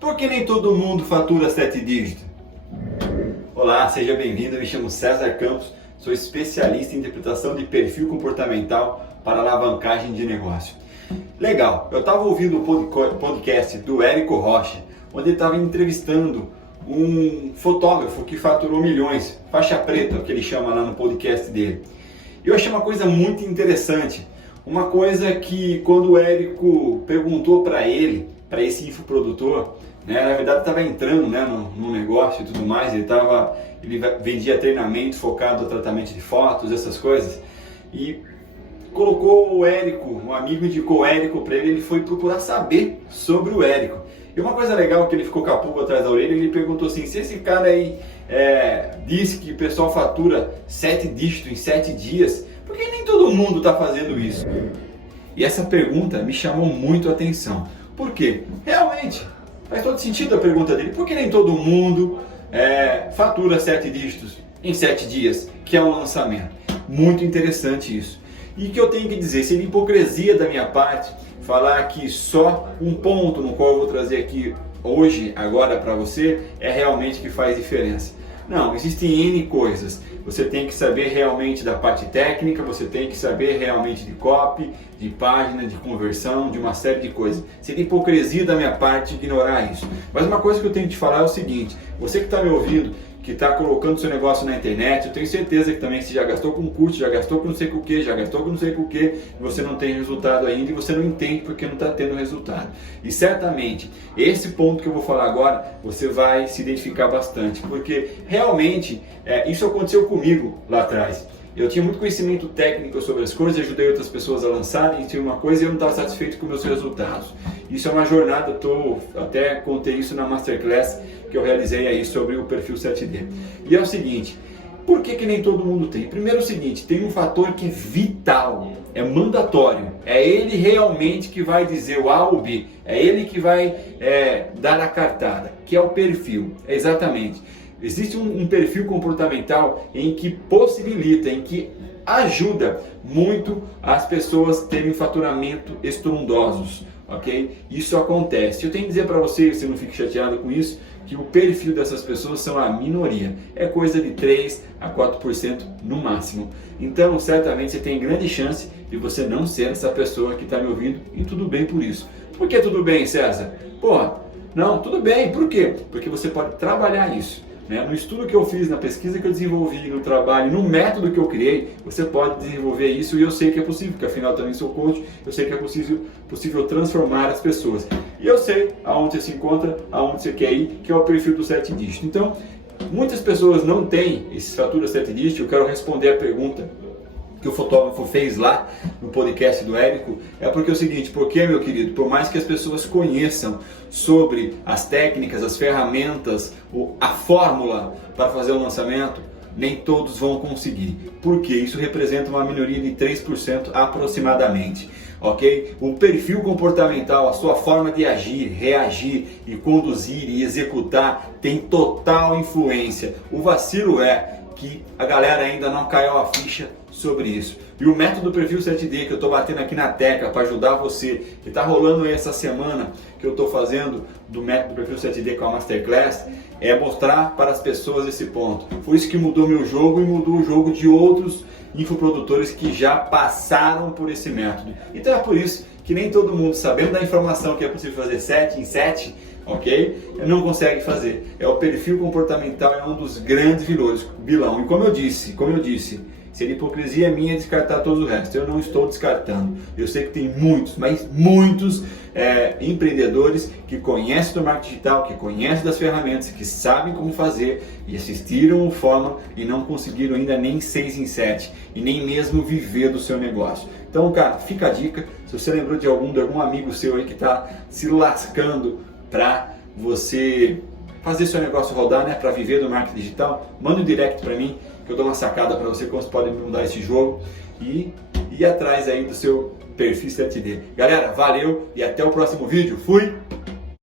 Por que nem todo mundo fatura 7 dígitos? Olá, seja bem-vindo, eu me chamo César Campos, sou especialista em interpretação de perfil comportamental para alavancagem de negócio. Legal, eu estava ouvindo o podcast do Érico Rocha, onde ele estava entrevistando um fotógrafo que faturou milhões, faixa preta, que ele chama lá no podcast dele. Eu achei uma coisa muito interessante, uma coisa que quando o Érico perguntou para ele, para esse infoprodutor, na verdade estava entrando no negócio e tudo mais, ele vendia treinamento focado no tratamento de fotos, essas coisas, e colocou o Érico, um amigo indicou o Érico para ele foi procurar saber sobre o Érico. E uma coisa legal que ele ficou com a pulga atrás da orelha, ele perguntou assim, se esse cara aí disse que o pessoal fatura 7 dígitos em 7 dias, por que nem todo mundo está fazendo isso? E essa pergunta me chamou muito a atenção. Por quê? Realmente, faz todo sentido a pergunta dele. Por que nem todo mundo fatura 7 dígitos em 7 dias, que é um lançamento? Muito interessante isso. E o que eu tenho que dizer, seria hipocrisia da minha parte falar que só um ponto no qual eu vou trazer aqui hoje, agora para você, é realmente que faz diferença. Não, existem N coisas. Você tem que saber realmente da parte técnica, você tem que saber realmente de copy, de página, de conversão, de uma série de coisas. Seria hipocrisia da minha parte ignorar isso. Mas uma coisa que eu tenho que te falar é o seguinte, você que está me ouvindo, que está colocando seu negócio na internet, eu tenho certeza que também você já gastou com curso, já gastou com não sei o que, já gastou com não sei o que, e você não tem resultado ainda e você não entende porque não está tendo resultado. E certamente, esse ponto que eu vou falar agora, você vai se identificar bastante, porque realmente isso aconteceu comigo lá atrás. Eu tinha muito conhecimento técnico sobre as coisas, ajudei outras pessoas a lançarem, tinha uma coisa e eu não estava satisfeito com meus resultados. Isso é uma jornada, até contei isso na Masterclass que eu realizei aí sobre o perfil 7D. E é o seguinte, por que nem todo mundo tem? Primeiro é o seguinte, tem um fator que é vital, é mandatório, é ele realmente que vai dizer o A ou B, é ele que vai dar a cartada, que é o perfil, exatamente. Existe um perfil comportamental em que possibilita, em que ajuda muito as pessoas terem faturamento estrondosos, ok? Isso acontece. Eu tenho que dizer para você não fique chateado com isso, que o perfil dessas pessoas são a minoria. É coisa de 3 a 4% no máximo. Então, certamente você tem grande chance de você não ser essa pessoa que está me ouvindo e tudo bem por isso. Por que tudo bem, César? Não, tudo bem. Por quê? Porque você pode trabalhar isso. No estudo que eu fiz, na pesquisa que eu desenvolvi, no trabalho, no método que eu criei, você pode desenvolver isso e eu sei que é possível, porque afinal também sou coach, eu sei que é possível transformar as pessoas. E eu sei aonde você se encontra, aonde você quer ir, que é o perfil do 7 dígitos. Então, muitas pessoas não têm esses faturas 7 dígitos, eu quero responder a pergunta que o fotógrafo fez lá no podcast do Érico, é porque é o seguinte, porque, meu querido, por mais que as pessoas conheçam sobre as técnicas, as ferramentas, a fórmula para fazer o lançamento, nem todos vão conseguir. Por quê? Isso representa uma minoria de 3% aproximadamente. Ok? O perfil comportamental, a sua forma de agir, reagir e conduzir e executar tem total influência. O vacilo é que a galera ainda não caiu a ficha sobre isso. E o método do perfil 7D que eu estou batendo aqui na tecla para ajudar você, que está rolando aí essa semana que eu estou fazendo do método do perfil 7D com a Masterclass, é mostrar para as pessoas esse ponto. Foi isso que mudou meu jogo e mudou o jogo de outros infoprodutores que já passaram por esse método. Então é por isso que nem todo mundo, sabendo da informação que é possível fazer 7 em 7, ok? Não consegue fazer. O perfil comportamental é um dos grandes vilão. E como eu disse, seria hipocrisia minha descartar todo o resto. Eu não estou descartando. Eu sei que tem muitos, mas muitos empreendedores que conhecem do marketing digital, que conhecem das ferramentas, que sabem como fazer e assistiram o Fórmula e não conseguiram ainda nem 6 em 7 e nem mesmo viver do seu negócio. Então, cara, fica a dica. Se você lembrou de algum amigo seu aí que está se lascando para você fazer seu negócio rodar, para viver do marketing digital, manda um direct para mim, que eu dou uma sacada para você como você pode mudar esse jogo e ir atrás aí do seu perfil 7D. Galera, valeu e até o próximo vídeo. Fui!